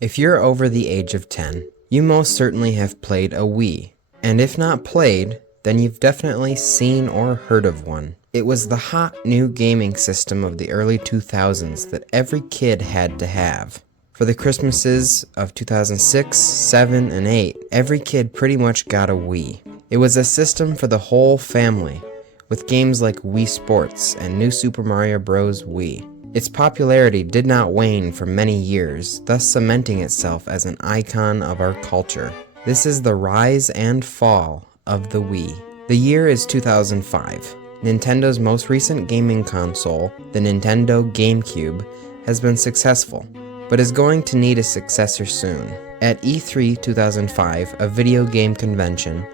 If you're over the age of 10, you most certainly have played a Wii. And if not played, then you've definitely seen or heard of one. It was the hot new gaming system of the early 2000s that every kid had to have. For the Christmases of 2006, 7, and 8, every kid pretty much got a Wii. It was a system for the whole family, with games like Wii Sports and New Super Mario Bros. Wii. Its popularity did not wane for many years, thus cementing itself as an icon of our culture. This is the rise and fall of the Wii. The year is 2005. Nintendo's most recent gaming console, the Nintendo GameCube, has been successful, but is going to need a successor soon. At E3 2005, a video game convention,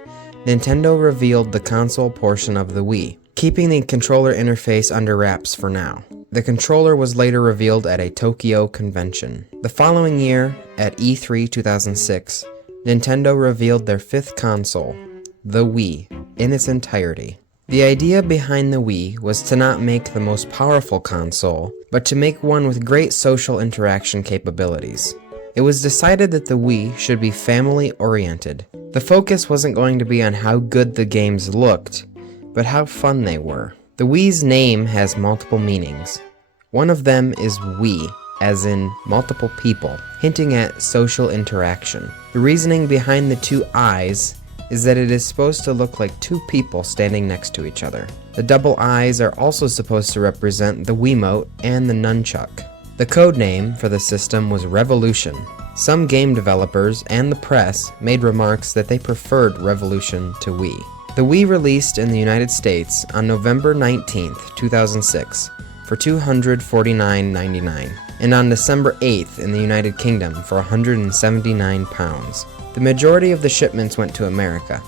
Nintendo revealed the console portion of the Wii, keeping the controller interface under wraps for now. The controller was later revealed at a Tokyo convention. The following year, at E3 2006, Nintendo revealed their fifth console, the Wii, in its entirety. The idea behind the Wii was to not make the most powerful console, but to make one with great social interaction capabilities. It was decided that the Wii should be family-oriented. The focus wasn't going to be on how good the games looked, but how fun they were. The Wii's name has multiple meanings. One of them is we, as in multiple people, hinting at social interaction. The reasoning behind the two eyes is that it is supposed to look like two people standing next to each other. The double eyes are also supposed to represent the Wiimote and the nunchuck. The code name for the system was Revolution. Some game developers and the press made remarks that they preferred Revolution to Wii. The Wii released in the United States on November 19, 2006 for $249.99 and on December 8th in the United Kingdom for £179. The majority of the shipments went to America,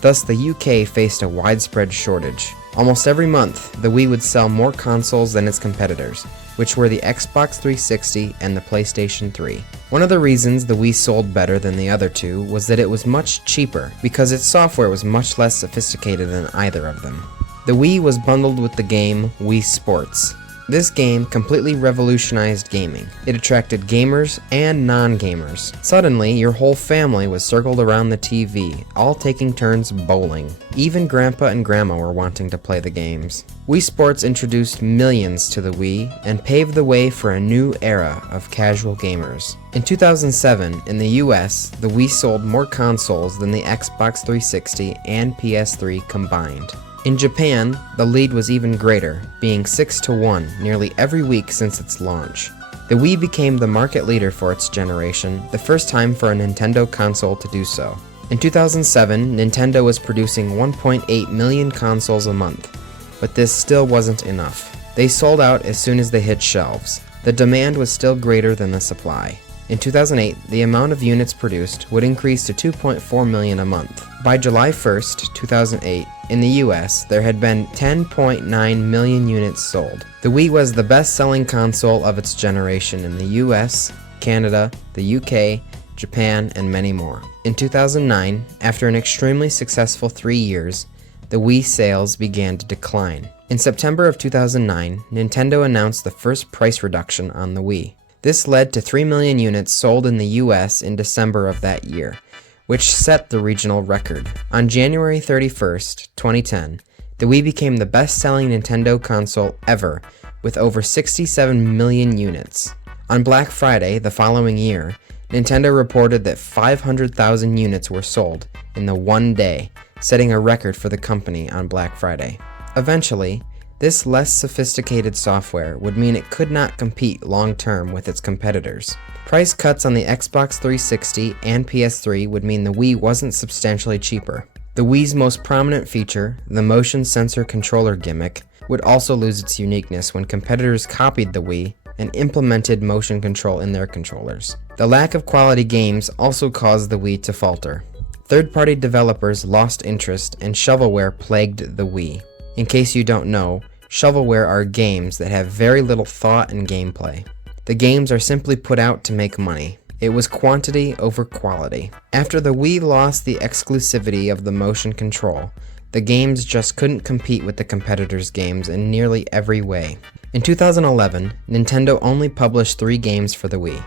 thus the UK faced a widespread shortage. Almost every month, the Wii would sell more consoles than its competitors, which were the Xbox 360 and the PlayStation 3. One of the reasons the Wii sold better than the other two was that it was much cheaper, because its software was much less sophisticated than either of them. The Wii was bundled with the game Wii Sports. This game completely revolutionized gaming. It attracted gamers and non-gamers. Suddenly, your whole family was circled around the TV, all taking turns bowling. Even Grandpa and Grandma were wanting to play the games. Wii Sports introduced millions to the Wii and paved the way for a new era of casual gamers. In 2007, in the US, the Wii sold more consoles than the Xbox 360 and PS3 combined. In Japan, the lead was even greater, being 6-1 nearly every week since its launch. The Wii became the market leader for its generation, the first time for a Nintendo console to do so. In 2007, Nintendo was producing 1.8 million consoles a month, but this still wasn't enough. They sold out as soon as they hit shelves. The demand was still greater than the supply. In 2008, the amount of units produced would increase to 2.4 million a month. By July 1st, 2008, in the US, there had been 10.9 million units sold. The Wii was the best-selling console of its generation in the US, Canada, the UK, Japan, and many more. In 2009, after an extremely successful 3 years, the Wii sales began to decline. In September of 2009, Nintendo announced the first price reduction on the Wii. This led to 3 million units sold in the US in December of that year, which set the regional record. On January 31st, 2010, the Wii became the best-selling Nintendo console ever, with over 67 million units. On Black Friday the following year, Nintendo reported that 500,000 units were sold in the one day, setting a record for the company on Black Friday. Eventually, this less sophisticated software would mean it could not compete long-term with its competitors. Price cuts on the Xbox 360 and PS3 would mean the Wii wasn't substantially cheaper. The Wii's most prominent feature, the motion sensor controller gimmick, would also lose its uniqueness when competitors copied the Wii and implemented motion control in their controllers. The lack of quality games also caused the Wii to falter. Third-party developers lost interest and shovelware plagued the Wii. In case you don't know, shovelware are games that have very little thought and gameplay. The games are simply put out to make money. It was quantity over quality. After the Wii lost the exclusivity of the motion control, the games just couldn't compete with the competitors' games in nearly every way. In 2011, Nintendo only published 3 games for the Wii.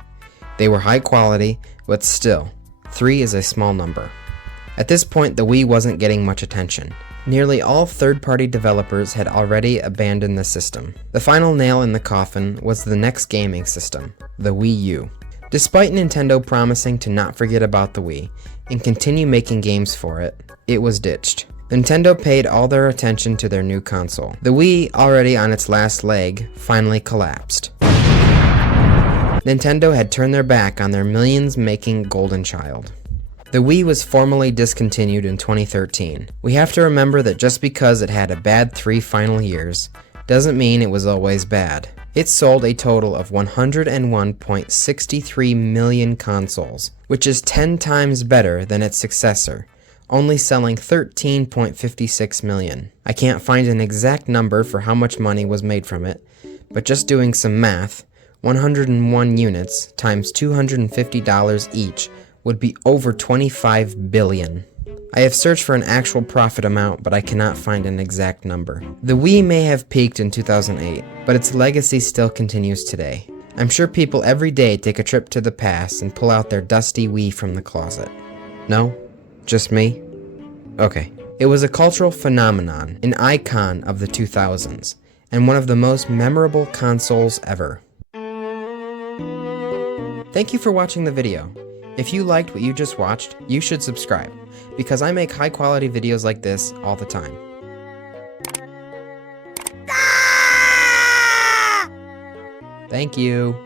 They were high quality, but still, 3 is a small number. At this point, the Wii wasn't getting much attention. Nearly all third-party developers had already abandoned the system. The final nail in the coffin was the next gaming system, the Wii U. Despite Nintendo promising to not forget about the Wii and continue making games for it, it was ditched. Nintendo paid all their attention to their new console. The Wii, already on its last leg, finally collapsed. Nintendo had turned their back on their millions-making golden child. The Wii was formally discontinued in 2013. We have to remember that just because it had a bad 3 final years, doesn't mean it was always bad. It sold a total of 101.63 million consoles, which is 10 times better than its successor, only selling 13.56 million. I can't find an exact number for how much money was made from it, but just doing some math, 101 units times $250 each would be over 25 billion. I have searched for an actual profit amount, but I cannot find an exact number. The Wii may have peaked in 2008, but its legacy still continues today. I'm sure people every day take a trip to the past and pull out their dusty Wii from the closet. No? Just me? Okay. It was a cultural phenomenon, an icon of the 2000s, and one of the most memorable consoles ever. Thank you for watching the video. If you liked what you just watched, you should subscribe, because I make high quality videos like this all the time. Thank you.